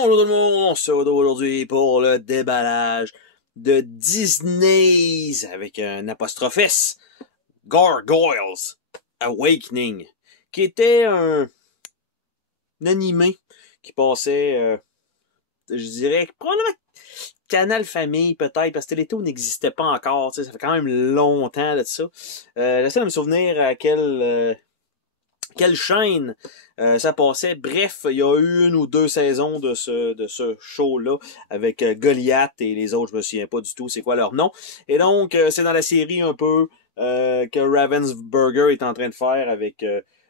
Bonjour tout le monde, on se retrouve aujourd'hui pour le déballage de Disney's avec un apostrophe S, Gargoyles Awakening, qui était un animé qui passait, je dirais, probablement Canal Famille peut-être, parce que Télétoon n'existait pas encore, ça fait quand même longtemps de ça. J'essaie de me souvenir à quelle chaîne ça passait. Bref, il y a eu 1 ou 2 saisons de ce show-là avec Goliath et les autres, je me souviens pas du tout c'est quoi leur nom. Et donc, c'est dans la série un peu que Ravensburger est en train de faire avec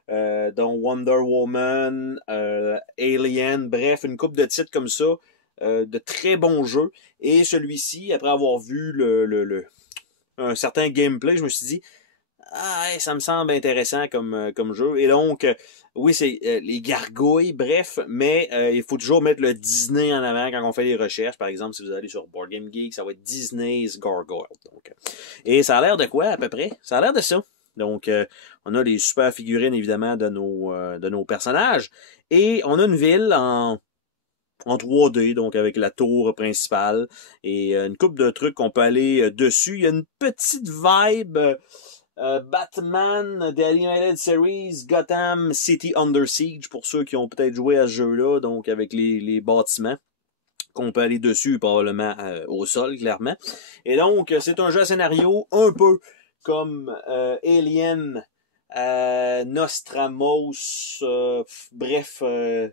donc Wonder Woman, Alien, bref, une couple de titres comme ça, de très bons jeux. Et celui-ci, après avoir vu un certain gameplay, je me suis dit, ah, hey, ça me semble intéressant comme jeu. Et donc, oui, c'est les gargouilles, bref, mais il faut toujours mettre le Disney en avant quand on fait les recherches. Par exemple, si vous allez sur Board Game Geek, ça va être Disney's Gargoyle. Donc, et ça a l'air de quoi, à peu près? Ça a l'air de ça. Donc, on a les super figurines, évidemment, de nos personnages. Et on a une ville en 3D, donc avec la tour principale. Et une couple de trucs qu'on peut aller dessus. Il y a une petite vibe... Batman, The Animated Series, Gotham City Under Siege, pour ceux qui ont peut-être joué à ce jeu-là, donc avec les bâtiments qu'on peut aller dessus, probablement au sol, clairement. Et donc, c'est un jeu à scénario un peu comme Alien, Nostramos, bref, le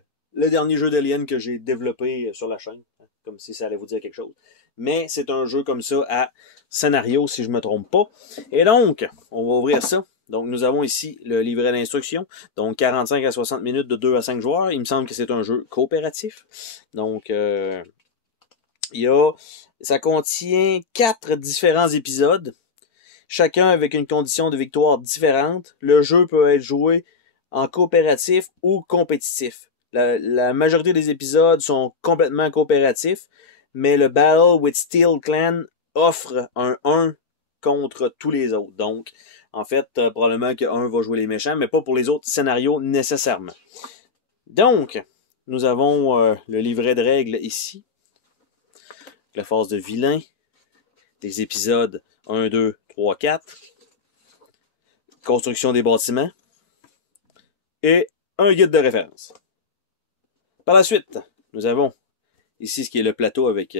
dernier jeu d'Alien que j'ai développé sur la chaîne, comme si ça allait vous dire quelque chose. Mais c'est un jeu comme ça à scénario, si je me trompe pas. Et donc, on va ouvrir ça. Donc, nous avons ici le livret d'instruction. Donc, 45 à 60 minutes de 2 à 5 joueurs. Il me semble que c'est un jeu coopératif. Donc, ça contient 4 différents épisodes. Chacun avec une condition de victoire différente. Le jeu peut être joué en coopératif ou compétitif. La majorité des épisodes sont complètement coopératifs, mais le Battle with Steel Clan offre un 1 contre tous les autres. Donc, en fait, probablement qu'un va jouer les méchants, mais pas pour les autres scénarios nécessairement. Donc, nous avons le livret de règles ici. La phase de vilain. Des épisodes 1, 2, 3, 4. Construction des bâtiments. Et un guide de référence. Par la suite, nous avons ici ce qui est le plateau avec...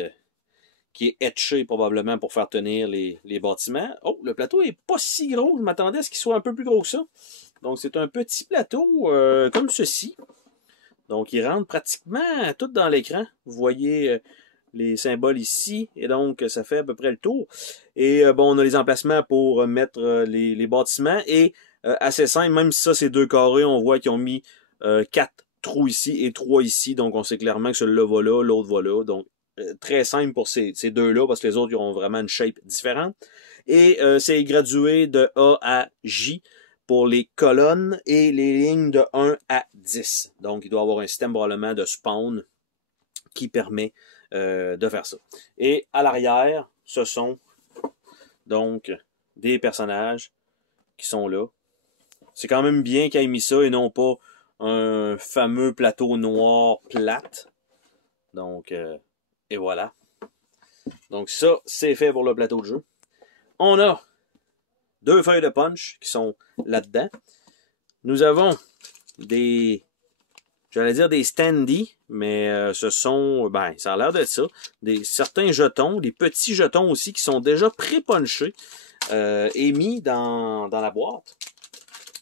qui est etché probablement pour faire tenir les bâtiments. Oh, le plateau est pas si gros. Je m'attendais à ce qu'il soit un peu plus gros que ça. Donc, c'est un petit plateau comme ceci. Donc, il rentre pratiquement tout dans l'écran. Vous voyez les symboles ici. Et donc, ça fait à peu près le tour. Et bon, on a les emplacements pour mettre les bâtiments. Et assez simple, même si ça, c'est 2 carrés, on voit qu'ils ont mis 4 trous ici et 3 ici. Donc, on sait clairement que celui-là va là, l'autre va là. Donc, très simple pour ces deux-là, parce que les autres ils ont vraiment une shape différente. Et c'est gradué de A à J pour les colonnes et les lignes de 1 à 10. Donc, il doit y avoir un système probablement de spawn qui permet de faire ça. Et à l'arrière, ce sont donc des personnages qui sont là. C'est quand même bien qu'ils aient mis ça et non pas un fameux plateau noir plate. Donc, et voilà. Donc ça, c'est fait pour le plateau de jeu. On a 2 feuilles de punch qui sont là-dedans. Nous avons j'allais dire des standees, mais ce sont, ça a l'air d'être ça, certains jetons, des petits jetons aussi qui sont déjà pré-punchés et mis dans la boîte,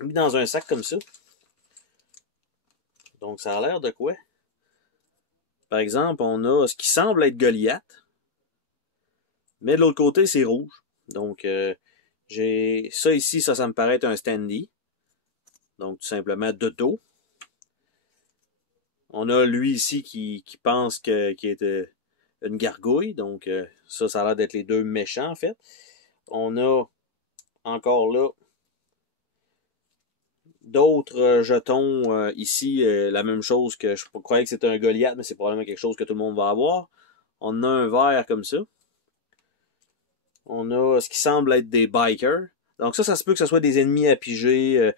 mis dans un sac comme ça. Donc ça a l'air de quoi? Par exemple, on a ce qui semble être Goliath, mais de l'autre côté, c'est rouge. Donc, j'ai ça ici, ça me paraît être un standee. Donc, tout simplement de dos. On a lui ici qui pense qu'il est une gargouille. Donc, ça a l'air d'être les 2 méchants, en fait. On a encore là d'autres jetons ici. La même chose que je croyais que c'était un Goliath, mais c'est probablement quelque chose que tout le monde va avoir. On a un vert comme ça. On a ce qui semble être des bikers. Donc ça se peut que ce soit des ennemis à piger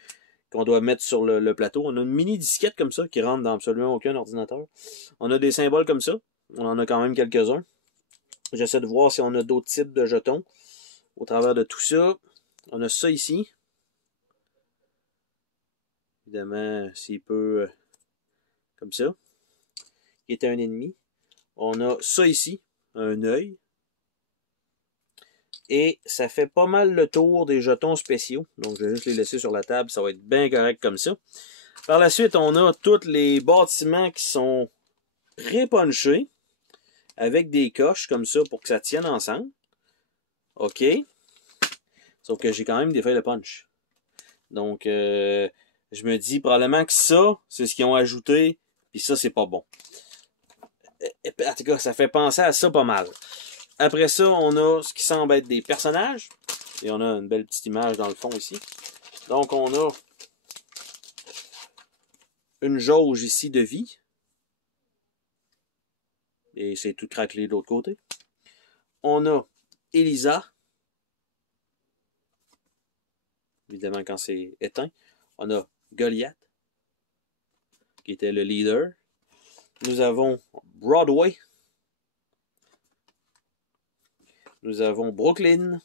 qu'on doit mettre sur le plateau. On a une mini disquette comme ça qui rentre dans absolument aucun ordinateur. On a des symboles comme ça. On en a quand même quelques-uns. J'essaie de voir si on a d'autres types de jetons au travers de tout ça. On a ça ici. Évidemment, s'il peut, comme ça, qui était un ennemi. On a ça ici, un œil. Et ça fait pas mal le tour des jetons spéciaux. Donc, je vais juste les laisser sur la table. Ça va être bien correct comme ça. Par la suite, on a tous les bâtiments qui sont pré-punchés avec des coches comme ça pour que ça tienne ensemble. OK. Sauf que j'ai quand même des feuilles de punch. Donc, je me dis probablement que ça, c'est ce qu'ils ont ajouté. Puis ça, c'est pas bon. En tout cas, ça fait penser à ça pas mal. Après ça, on a ce qui semble être des personnages. Et on a une belle petite image dans le fond ici. Donc, on a une jauge ici de vie. Et c'est tout craquelé de l'autre côté. On a Elisa. Évidemment, quand c'est éteint. On a Goliath, qui était le leader. Nous avons Broadway. Nous avons Brooklyn.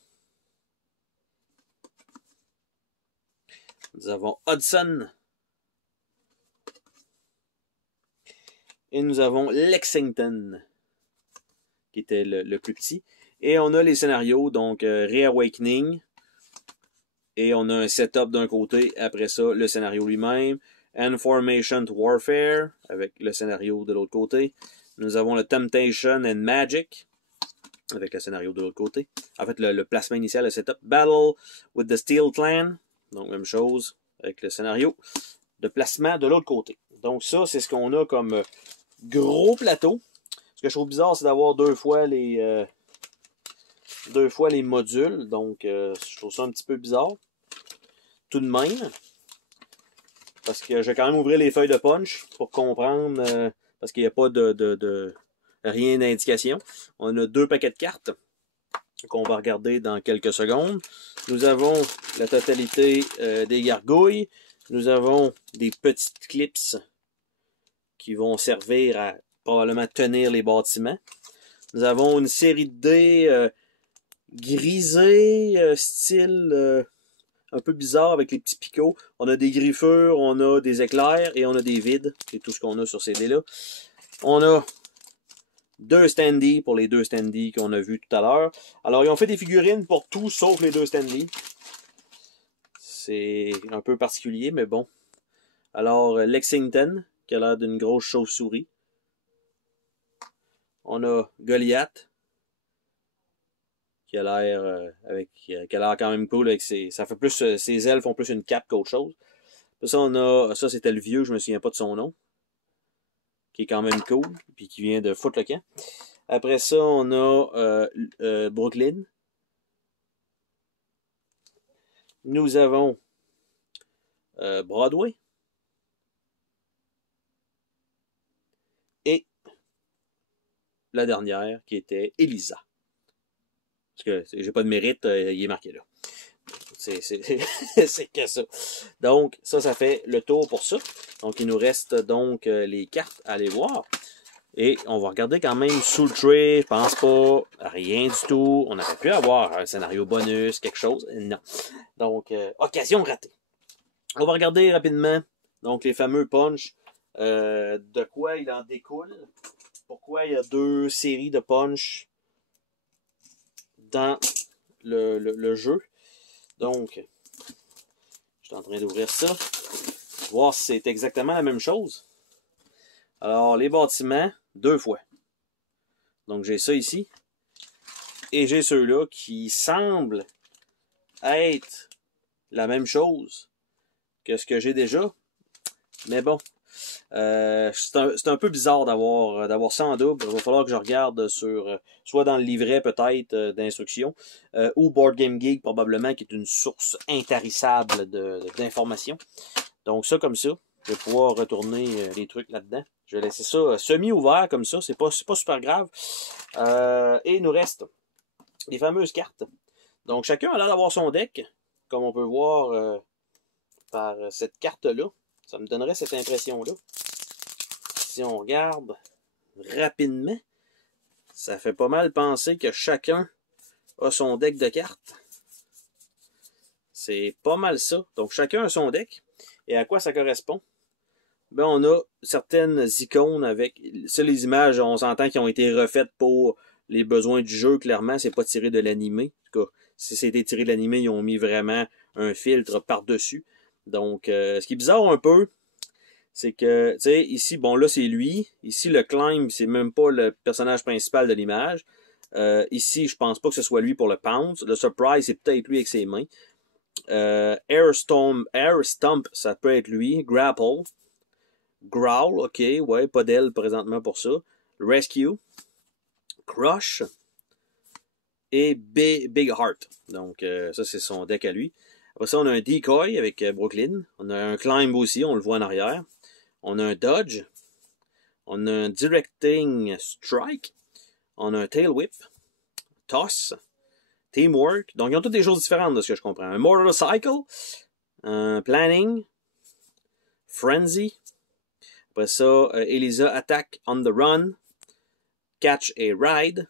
Nous avons Hudson. Et nous avons Lexington, qui était le plus petit. Et on a les scénarios, donc Reawakening. Et on a un setup d'un côté, après ça, le scénario lui-même. Information Warfare, avec le scénario de l'autre côté. Nous avons le Temptation and Magic, avec le scénario de l'autre côté. En fait, le placement initial, le setup. Battle with the Steel Clan, donc même chose, avec le scénario de placement de l'autre côté. Donc ça, c'est ce qu'on a comme gros plateau. Ce que je trouve bizarre, c'est d'avoir deux fois les modules. Donc, je trouve ça un petit peu bizarre. Tout de même. Parce que je vais quand même ouvrir les feuilles de punch pour comprendre. Parce qu'il n'y a pas rien d'indication. On a 2 paquets de cartes qu'on va regarder dans quelques secondes. Nous avons la totalité des gargouilles. Nous avons des petites clips qui vont servir à probablement tenir les bâtiments. Nous avons une série de dés grisés, style un peu bizarre avec les petits picots. On a des griffures, on a des éclairs et on a des vides. C'est tout ce qu'on a sur ces dés-là. On a 2 standees pour les 2 standees qu'on a vus tout à l'heure. Alors, ils ont fait des figurines pour tout sauf les 2 standees. C'est un peu particulier, mais bon. Alors, Lexington, qui a l'air d'une grosse chauve-souris. On a Goliath, qui a l'air quand même cool avec ses ailes font plus une cape qu'autre chose. Ça c'était le vieux, je me souviens pas de son nom, qui est quand même cool, puis qui vient de foutre le camp. Après ça, on a Brooklyn. Nous avons Broadway. Et la dernière, qui était Elisa. Parce que j'ai pas de mérite, il est marqué là. C'est que ça. Donc, ça fait le tour pour ça. Donc, il nous reste donc les cartes à aller voir. Et on va regarder quand même sous le tray. Je pense pas. Rien du tout. On aurait pu avoir un scénario bonus, quelque chose. Non. Donc, occasion ratée. On va regarder rapidement. Donc, les fameux punch. De quoi il en découle. Pourquoi il y a 2 séries de punch dans le jeu. Donc, je suis en train d'ouvrir ça. Voir si c'est exactement la même chose. Alors, les bâtiments, 2 fois. Donc, j'ai ça ici. Et j'ai ceux-là qui semblent être la même chose que ce que j'ai déjà. Mais bon, c'est un peu bizarre d'avoir ça en double. Il va falloir que je regarde soit dans le livret peut-être d'instructions ou Board Game Geek probablement, qui est une source intarissable d'informations. Donc ça comme ça, je vais pouvoir retourner les trucs là-dedans. Je vais laisser ça semi-ouvert comme ça, c'est pas super grave. Et il nous reste les fameuses cartes. Donc chacun a l'air d'avoir son deck, comme on peut voir par cette carte-là. Ça me donnerait cette impression-là. Si on regarde rapidement, ça fait pas mal penser que chacun a son deck de cartes. C'est pas mal ça. Donc, chacun a son deck. Et à quoi ça correspond? Ben, on a certaines icônes avec... Ça, les images, on s'entend qui ont été refaites pour les besoins du jeu, clairement. C'est pas tiré de l'animé. En tout cas, si c'était tiré de l'animé, ils ont mis vraiment un filtre par-dessus. Donc, ce qui est bizarre un peu, c'est que, tu sais, ici, bon, là, c'est lui. Ici, le climb, c'est même pas le personnage principal de l'image. Ici, je pense pas que ce soit lui pour le pounce. Le surprise, c'est peut-être lui avec ses mains. Air Stomp, ça peut être lui. Grapple. Growl, ok, ouais, pas d'aile présentement pour ça. Rescue. Crush. Et Big Heart. Donc, ça, c'est son deck à lui. Après ça, on a un Decoy avec Brooklyn. On a un Climb aussi, on le voit en arrière. On a un Dodge. On a un Directing Strike. On a un Tail Whip. Toss. Teamwork. Donc, ils ont toutes des choses différentes de ce que je comprends. Un Motorcycle. Un Planning. Frenzy. Après ça, Elisa Attack on the Run. Catch a Ride.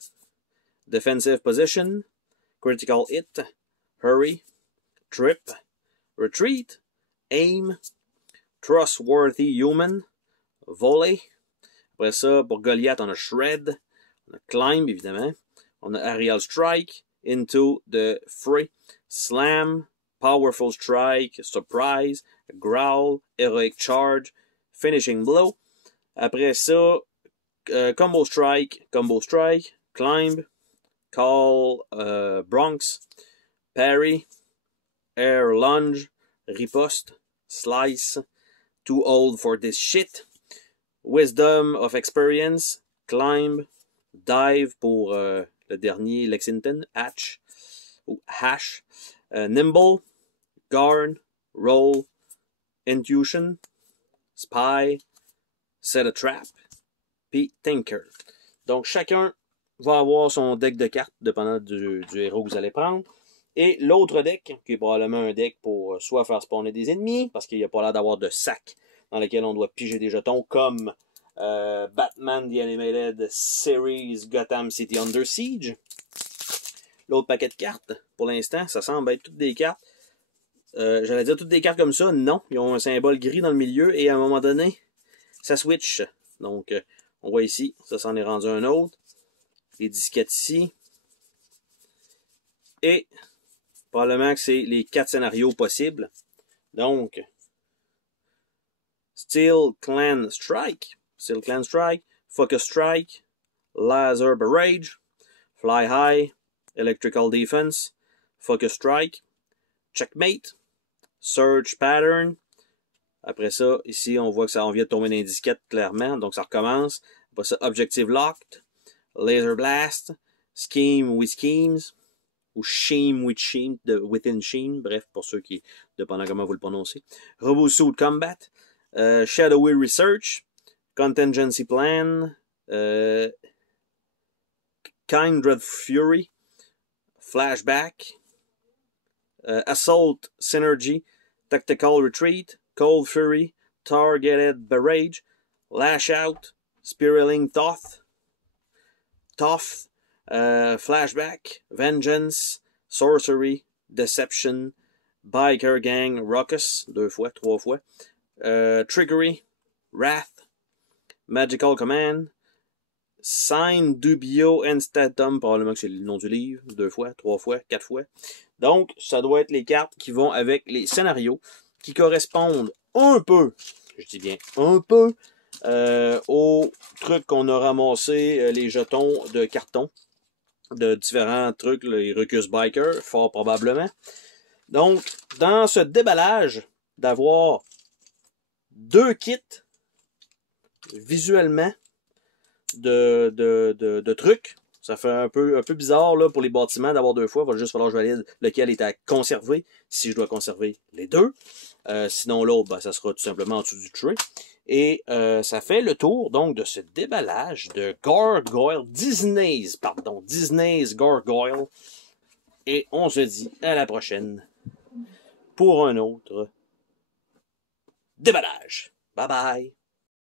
Defensive Position. Critical Hit. Hurry. Trip. Retreat. Aim. Trustworthy Human. Volley. Après ça, pour Goliath, on a Shred. On a Climb, évidemment. On a Aerial Strike. Into the Fray. Slam. Powerful Strike. Surprise. Growl. Heroic Charge. Finishing Blow. Après ça, Combo Strike. Climb. Call. Bronx. Parry. Air Lunge. Riposte. Slice. Too old for this shit. Wisdom of Experience. Climb. Dive pour le dernier Lexington. Hatch. Ou Hash. Nimble. Guard. Roll. Intuition. Spy. Set a Trap. Puis Tinker. Donc chacun va avoir son deck de cartes dépendant du héros que vous allez prendre. Et l'autre deck, qui est probablement un deck pour soit faire spawner des ennemis, parce qu'il n'y a pas l'air d'avoir de sac dans lequel on doit piger des jetons, comme Batman The Animated Series Gotham City Under Siege. L'autre paquet de cartes, pour l'instant, ça semble être toutes des cartes. J'allais dire toutes des cartes comme ça. Non, ils ont un symbole gris dans le milieu et à un moment donné, ça switch. Donc, on voit ici, ça s'en est rendu un autre. Les disquettes ici. Et probablement que c'est les 4 scénarios possibles. Donc, Steel Clan Strike, Focus Strike, Laser Barrage, Fly High, Electrical Defense, Focus Strike, Checkmate, Surge Pattern. Après ça, ici, on voit que ça on vient de tomber dans les disquettes, clairement. Donc, ça recommence. Après ça, Objective Locked, Laser Blast, Scheme with Schemes, ou Sheen with Sheen, Within Sheen, bref, pour ceux qui, dépendant comment vous le prononcez. Robosuit Combat, Shadowy Research, Contingency Plan, Kindred Fury, Flashback, Assault Synergy, Tactical Retreat, Cold Fury, Targeted Barrage, Lash Out, Spiraling Toth, Flashback, Vengeance, Sorcery, Deception, Biker Gang, Ruckus, 2 fois, 3 fois, Trickery, Wrath, Magical Command, Sign Dubio Instatum, probablement que c'est le nom du livre, 2 fois, 3 fois, 4 fois. Donc, ça doit être les cartes qui vont avec les scénarios, qui correspondent un peu, je dis bien un peu, aux trucs qu'on a ramassé, les jetons de carton, de différents trucs, les Ruckus Biker, fort probablement. Donc, dans ce déballage, d'avoir 2 kits visuellement de trucs, ça fait un peu bizarre là, pour les bâtiments d'avoir 2 fois. Il va juste falloir que je valide lequel est à conserver, si je dois conserver les 2. Sinon l'autre, ben, ça sera tout simplement en dessous du tray. Et ça fait le tour donc de ce déballage de Disney's Gargoyle. Et on se dit à la prochaine pour un autre déballage. Bye bye.